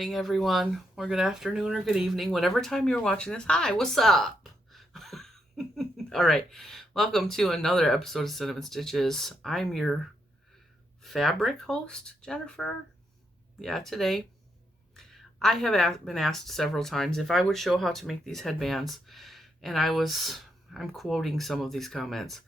morning, everyone, or good afternoon, or good evening, whatever time you're watching this. Hi, what's up? All right, welcome to another episode of Cinnamon Stitches. I'm your fabric host, Jennifer. Yeah, today I have been asked several times if I would show how to make these headbands, and I'm quoting some of these comments.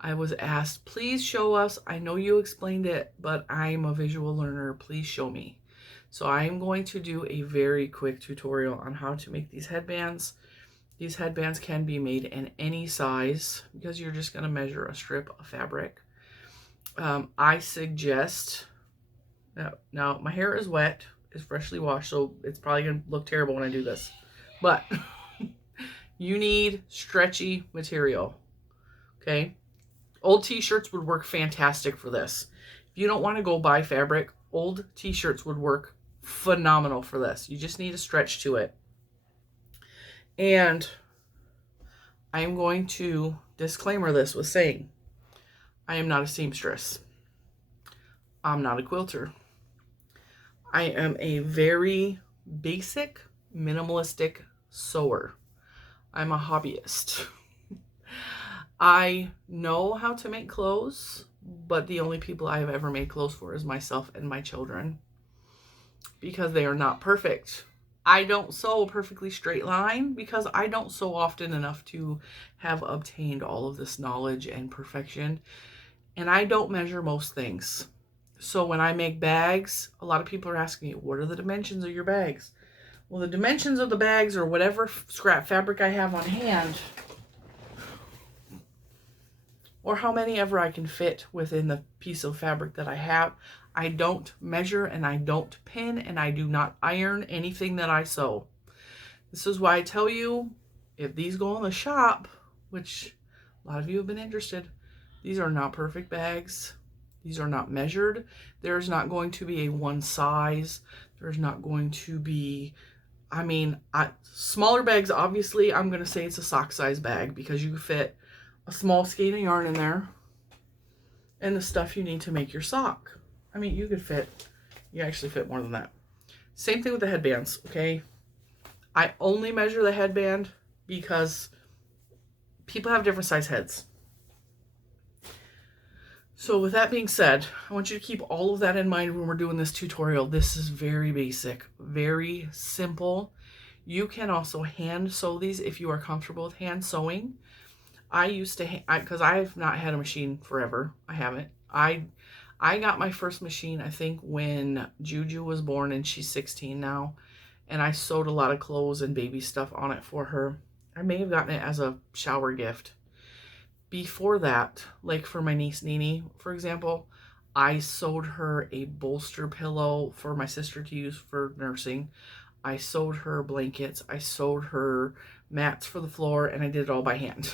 I was asked, please show us. I know you explained it, but I'm a visual learner. Please show me. So I'm going to do a very quick tutorial on how to make these headbands. These headbands can be made in any size because you're just going to measure a strip of fabric. I suggest, now my hair is wet, it's freshly washed, so it's probably going to look terrible when I do this. But you need stretchy material, okay? Old t-shirts would work fantastic for this. If you don't want to go buy fabric, old t-shirts would work phenomenal for this. You just need a stretch to it. And I'm going to disclaimer this with saying, I am not a seamstress. I'm not a quilter. I am a very basic, minimalistic sewer. I'm a hobbyist. I know how to make clothes, but the only people I have ever made clothes for is myself and my children, because they are not perfect. I don't sew a perfectly straight line because I don't sew often enough to have obtained all of this knowledge and perfection. And I don't measure most things. So when I make bags, a lot of people are asking me, what are the dimensions of your bags? Well, the dimensions of the bags are whatever scrap fabric I have on hand, or how many ever I can fit within the piece of fabric that I have. I don't measure, and I don't pin, and I do not iron anything that I sew. This is why I tell you, if these go in the shop, which a lot of you have been interested, these are not perfect bags. These are not measured. There's not going to be a one size. There's not going to be, smaller bags, obviously, I'm going to say it's a sock size bag because you can fit a small skein of yarn in there and the stuff you need to make your sock. You actually fit more than that. Same thing with the headbands, okay? I only measure the headband because people have different size heads. So with that being said, I want you to keep all of that in mind when we're doing this tutorial. This is very basic, very simple. You can also hand sew these if you are comfortable with hand sewing. I used to, because I've not had a machine forever. I haven't. I got my first machine, I think, when Juju was born, and she's 16 now. And I sewed a lot of clothes and baby stuff on it for her. I may have gotten it as a shower gift. Before that, like for my niece Nini, for example, I sewed her a bolster pillow for my sister to use for nursing. I sewed her blankets. I sewed her mats for the floor, and I did it all by hand.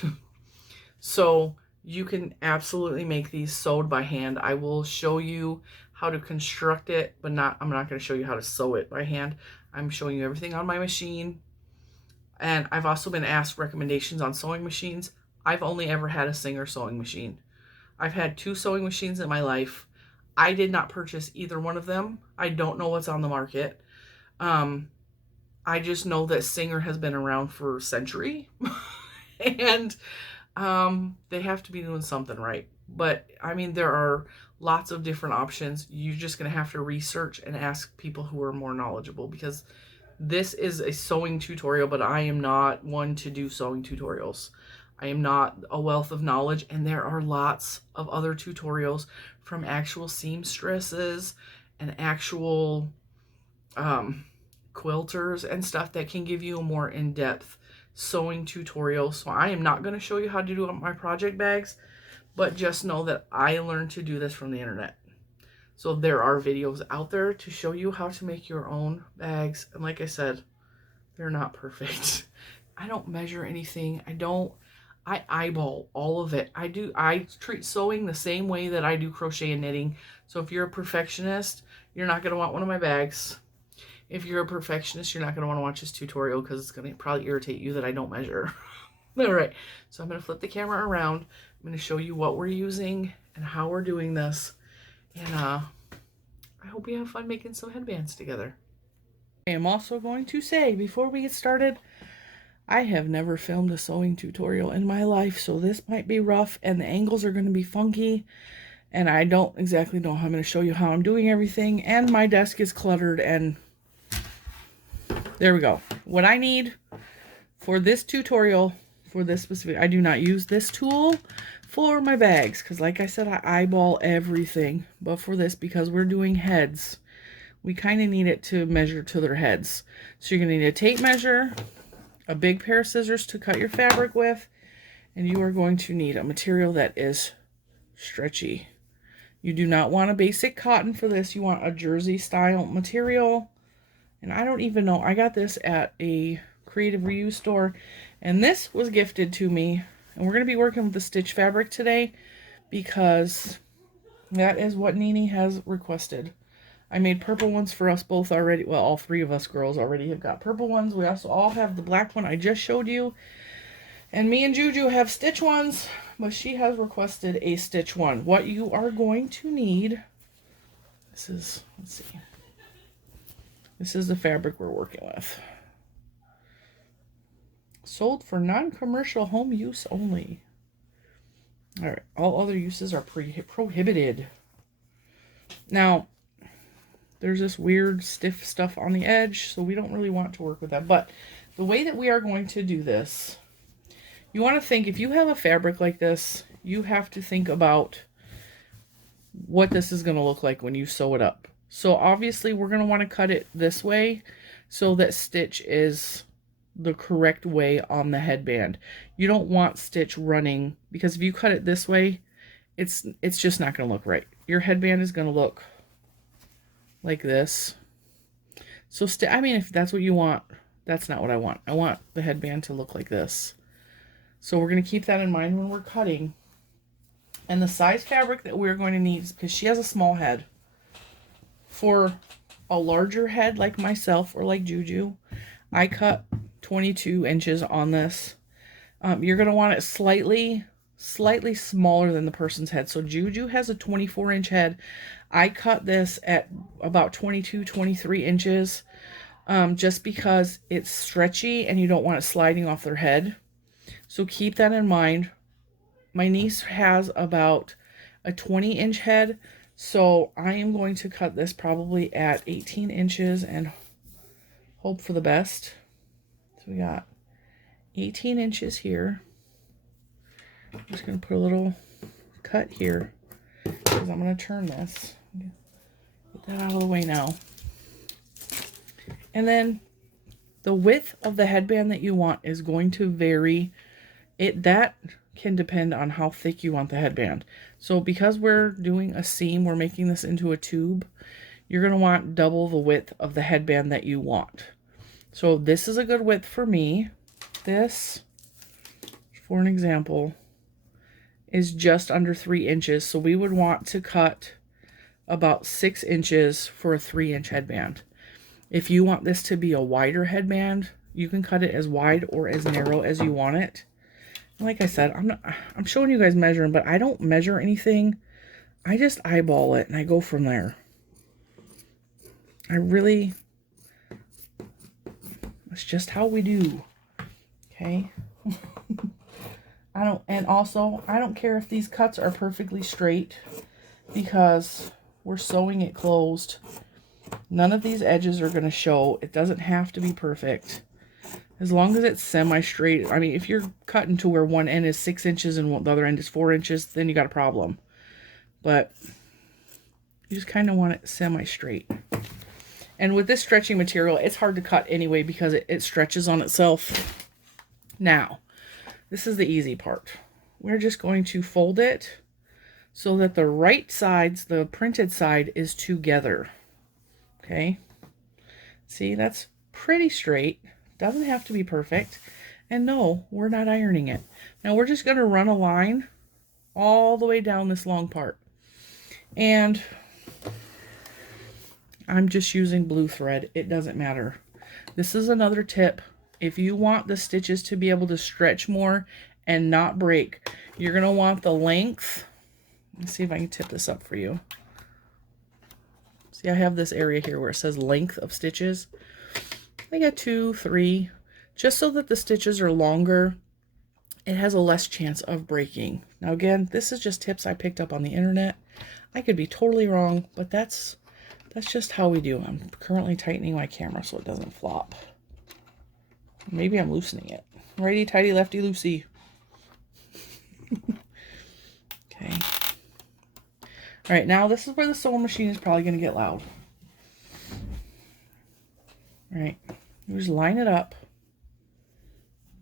So you can absolutely make these sewed by hand. I will show you how to construct it, but I'm not going to show you how to sew it by hand. I'm showing you everything on my machine. And I've also been asked recommendations on sewing machines. I've only ever had a Singer sewing machine. I've had 2 sewing machines in my life. I did not purchase either one of them. I don't know what's on the market. I just know that Singer has been around for a century. And they have to be doing something right. But there are lots of different options. You're just going to have to research and ask people who are more knowledgeable, because this is a sewing tutorial, but I am not one to do sewing tutorials. I am not a wealth of knowledge, and there are lots of other tutorials from actual seamstresses and actual quilters and stuff that can give you a more in-depth sewing tutorial. So I am not going to show you how to do my project bags, but just know that I learned to do this from the internet. So there are videos out there to show you how to make your own bags, and like I said, they're not perfect. I don't measure anything. I eyeball all of it. I treat sewing the same way that I do crochet and knitting. So if you're a perfectionist, you're not going to want one of my bags. If you're a perfectionist, you're not going to want to watch this tutorial because it's going to probably irritate you that I don't measure. All right, so I'm going to flip the camera around. I'm going to show you what we're using and how we're doing this. And I hope you have fun making some headbands together. I am also going to say, before we get started, I have never filmed a sewing tutorial in my life, so this might be rough and the angles are going to be funky, and I don't exactly know how I'm going to show you how I'm doing everything, and my desk is cluttered, and there we go. What I need for this tutorial, for this specific, I do not use this tool for my bags, because like I said, I eyeball everything, but for this, because we're doing heads, we kind of need it to measure to their heads. So you're going to need a tape measure, a big pair of scissors to cut your fabric with, and you are going to need a material that is stretchy. You do not want a basic cotton for this. You want a jersey style material. And I don't even know, I got this at a creative reuse store, and this was gifted to me. And we're going to be working with the stitch fabric today because that is what Nini has requested. I made purple ones for us both already. Well, all three of us girls already have got purple ones. We also all have the black one I just showed you. And me and Juju have stitch ones, but she has requested a stitch one. What you are going to need, this is, let's see. This is the fabric we're working with. Sold for non-commercial home use only. All right, all other uses are prohibited. Now, there's this weird stiff stuff on the edge, so we don't really want to work with that. But the way that we are going to do this, you want to think, if you have a fabric like this, you have to think about what this is going to look like when you sew it up. So obviously we're going to want to cut it this way so that stitch is the correct way on the headband. You don't want stitch running, because if you cut it this way, it's just not going to look right. Your headband is going to look like this. So I mean, if that's what you want, that's not what I want. I want the headband to look like this. So we're going to keep that in mind when we're cutting. And the size fabric that we're going to need, because she has a small head. For a larger head like myself or like Juju, I cut 22 inches on this. You're going to want it slightly smaller than the person's head. So Juju has a 24-inch head. I cut this at about 22, 23 inches just because it's stretchy and you don't want it sliding off their head. So keep that in mind. My niece has about a 20-inch head, so I am going to cut this probably at 18 inches and hope for the best. So we got 18 inches here. I'm just going to put a little cut here because I'm going to turn this. Get that out of the way now. And then the width of the headband that you want is going to vary. That can depend on how thick you want the headband. So because we're doing a seam, we're making this into a tube, you're going to want double the width of the headband that you want. So this is a good width for me. This, for an example, is just under 3 inches. So we would want to cut about 6 inches for a 3-inch headband. If you want this to be a wider headband, you can cut it as wide or as narrow as you want it. Like I said, I'm showing you guys measuring, but I don't measure anything. I just eyeball it and I go from there. It's just how we do. Okay. I don't care if these cuts are perfectly straight because we're sewing it closed. None of these edges are going to show. It doesn't have to be perfect. As long as it's semi-straight. I mean, if you're cutting to where one end is 6 inches and the other end is 4 inches, then you got a problem. But you just kind of want it semi-straight. And with this stretchy material, it's hard to cut anyway because it stretches on itself. Now, this is the easy part. We're just going to fold it so that the right sides, the printed side, is together. Okay? See, that's pretty straight. Doesn't have to be perfect. And no, we're not ironing it. Now we're just going to run a line all the way down this long part. And I'm just using blue thread. It doesn't matter. This is another tip. If you want the stitches to be able to stretch more and not break, you're going to want the length. Let's see if I can tip this up for you. See, I have this area here where it says length of stitches. like a 2, 3, just so that the stitches are longer. It has a less chance of breaking. Now again, this is just tips I picked up on the internet. I could be totally wrong, but that's just how we do. I'm currently tightening my camera so it doesn't flop. Maybe I'm loosening it. Righty tighty, lefty loosey. Okay. All right, now this is where the sewing machine is probably going to get loud. All right, you just line it up.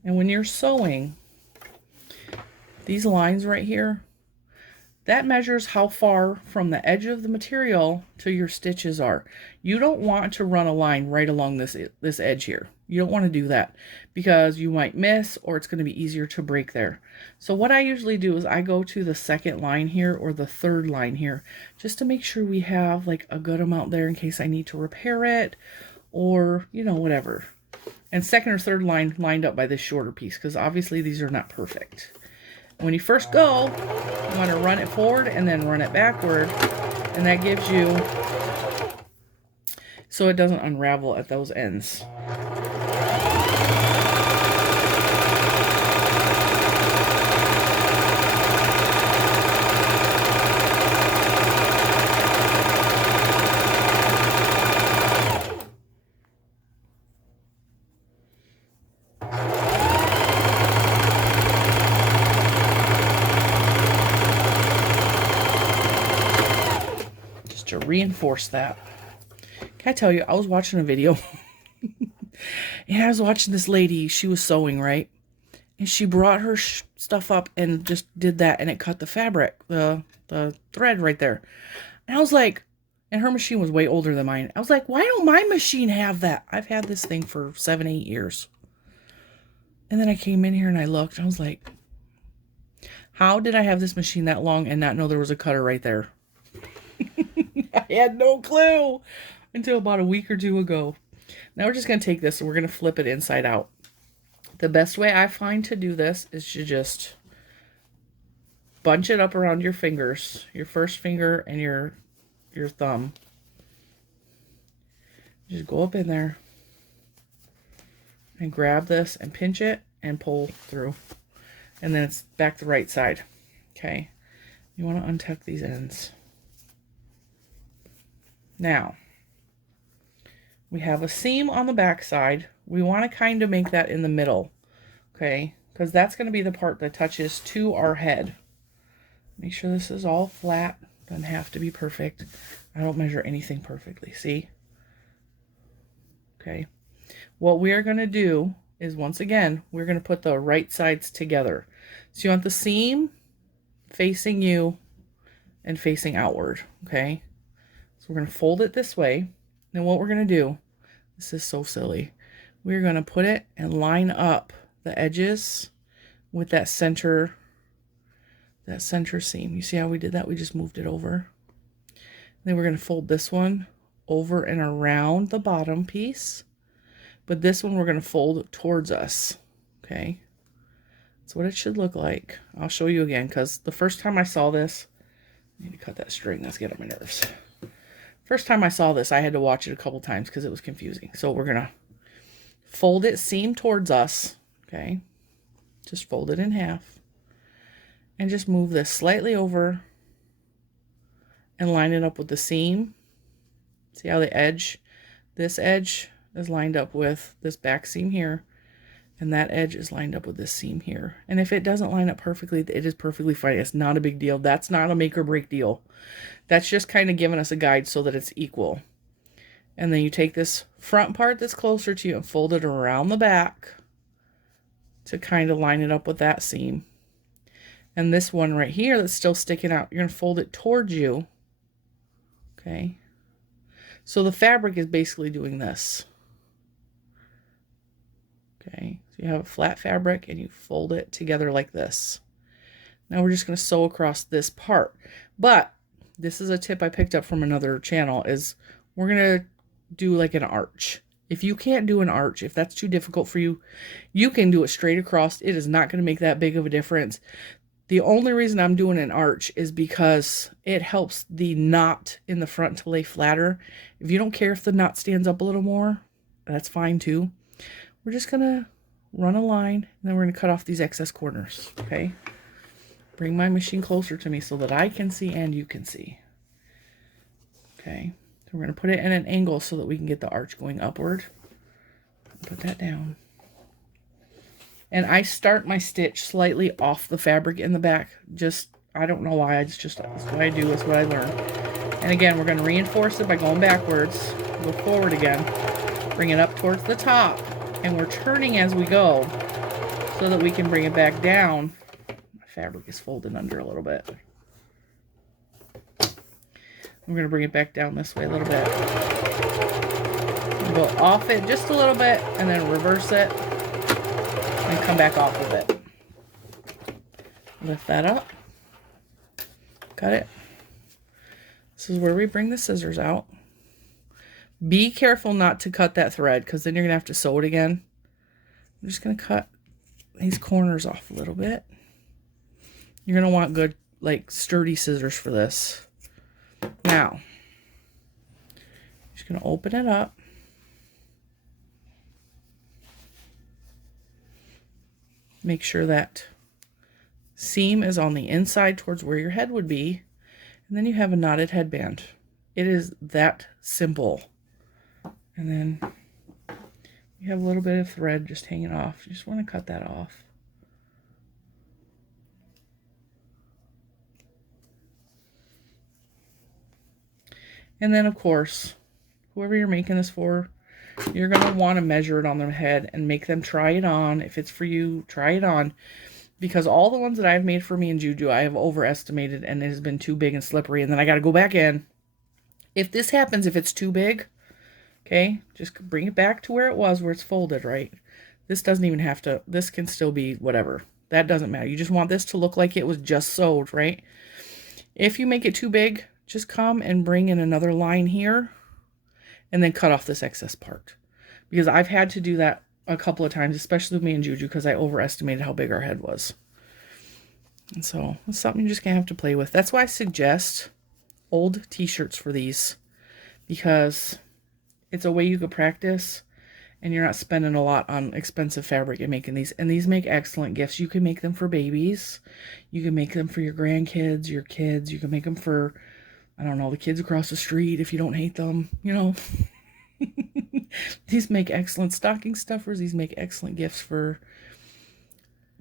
And when you're sewing, these lines right here, that measures how far from the edge of the material to your stitches are. You don't want to run a line right along this edge here. You don't want to do that because you might miss, or it's going to be easier to break there. So what I usually do is I go to the second line here or the third line here just to make sure we have like a good amount there in case I need to repair it or, you know, whatever. And second or third line lined up by this shorter piece because obviously these are not perfect. When you first go, you want to run it forward and then run it backward, and that gives you so it doesn't unravel at those ends. To reinforce that. Can I tell you, I was watching a video and I was watching this lady, she was sewing, right? And she brought her stuff up and just did that, and it cut the fabric, the thread right there. And I was like, and her machine was way older than mine. I was like, why don't my machine have that? I've had this thing for 7, 8 years. And then I came in here and I looked, and I was like, how did I have this machine that long and not know there was a cutter right there? I had no clue until about a week or two ago. Now we're just going to take this and we're going to flip it inside out. The best way I find to do this is to just bunch it up around your fingers, your first finger and your thumb. Just go up in there and grab this and pinch it and pull through. And then it's back the right side. Okay. You want to untuck these ends. Now, we have a seam on the back side. We want to kind of make that in the middle, okay? Because that's going to be the part that touches to our head. Make sure this is all flat. Doesn't have to be perfect. I don't measure anything perfectly, see? Okay. What we are going to do is, once again, we're going to put the right sides together. So you want the seam facing you and facing outward, okay? So we're going to fold it this way. Then what we're going to do, this is so silly, we're going to put it and line up the edges with that center seam. You see how we did that? We just moved it over. Then we're going to fold this one over and around the bottom piece. But this one we're going to fold towards us. Okay. That's what it should look like. I'll show you again, because the first time I saw this, I need to cut that string. That's getting on my nerves. First time I saw this, I had to watch it a couple times because it was confusing. So we're going to fold it seam towards us. Okay. Just fold it in half. And just move this slightly over and line it up with the seam. See how the edge, this edge is lined up with this back seam here. And that edge is lined up with this seam here. And if it doesn't line up perfectly, it is perfectly fine. It's not a big deal. That's not a make or break deal. That's just kind of giving us a guide so that it's equal. And then you take this front part that's closer to you and fold it around the back to kind of line it up with that seam. And this one right here that's still sticking out, you're going to fold it towards you. Okay. So the fabric is basically doing this. Okay. So you have a flat fabric and you fold it together like this. Now we're just going to sew across this part. But this is a tip I picked up from another channel, is we're going to do like an arch. If you can't do an arch, if that's too difficult for you, you can do it straight across. It is not going to make that big of a difference. The only reason I'm doing an arch is because it helps the knot in the front to lay flatter. If you don't care if the knot stands up a little more, that's fine too. We're just gonna run a line, and then we're gonna cut off these excess corners, okay? Bring my machine closer to me so that I can see and you can see. Okay, so we're gonna put it in an angle so that we can get the arch going upward. Put that down. And I start my stitch slightly off the fabric in the back. Just, I don't know why, that's what I do, that's what I learned. And again, we're gonna reinforce it by going backwards, go forward again, bring it up towards the top, and we're turning as we go so that we can bring it back down. My fabric is folded under a little bit. We're gonna bring it back down this way a little bit. Go off it just a little bit, and then reverse it, and come back off of it. Lift that up, cut it. This is where we bring the scissors out. Be careful not to cut that thread, because then you're gonna have to sew it again. I'm just gonna cut these corners off a little bit. You're gonna want good, like, sturdy scissors for this. Now, just gonna open it up. Make sure that seam is on the inside towards where your head would be. And then you have a knotted headband. It is that simple. And then you have a little bit of thread just hanging off. You just want to cut that off. And then, of course, whoever you're making this for, you're going to want to measure it on their head and make them try it on. If it's for you, try it on. Because all the ones that I've made for me and Juju, I have overestimated, and it has been too big and slippery. And then I got to go back in. If this happens, if it's too big, okay, just bring it back to where it was, where it's folded, right? This doesn't even have to, this can still be whatever. That doesn't matter. You just want this to look like it was just sewed, right? If you make it too big, just come and bring in another line here and then cut off this excess part. Because I've had to do that a couple of times, especially with me and Juju, because I overestimated how big our head was. And so it's something you're just going to have to play with. That's why I suggest old t-shirts for these, because it's a way you could practice and you're not spending a lot on expensive fabric in making these. And these make excellent gifts. You can make them for babies. You can make them for your grandkids, your kids. You can make them for, I don't know, the kids across the street if you don't hate them, you know. These make excellent stocking stuffers. These make excellent gifts for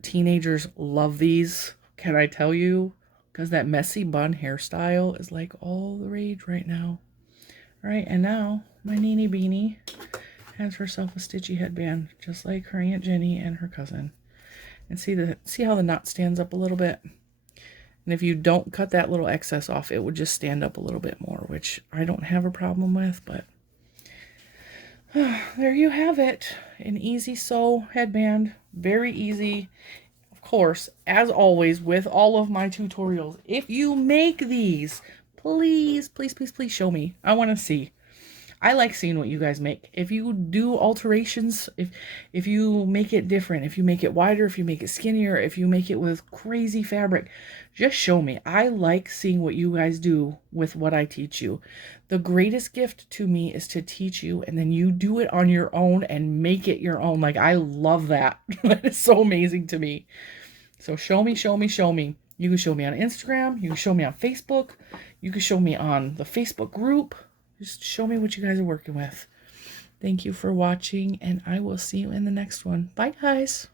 teenagers. Love these. Can I tell you? Because that messy bun hairstyle is like all the rage right now. All right, and now my Nini Beanie has herself a stitchy headband, just like her Aunt Jenny and her cousin. And see how the knot stands up a little bit? And if you don't cut that little excess off, it would just stand up a little bit more, which I don't have a problem with, but there you have it. An easy sew headband. Very easy. Of course, as always, with all of my tutorials, if you make these, please, please, please, please show me. I want to see. I like seeing what you guys make. If you do alterations, if you make it different, if you make it wider, if you make it skinnier, if you make it with crazy fabric, just show me. I like seeing what you guys do with what I teach you. The greatest gift to me is to teach you, and then you do it on your own and make it your own. Like, I love that. That is so amazing to me. So show me, show me, show me. You can show me on Instagram. You can show me on Facebook. You can show me on the Facebook group. Just show me what you guys are working with. Thank you for watching, and I will see you in the next one. Bye, guys.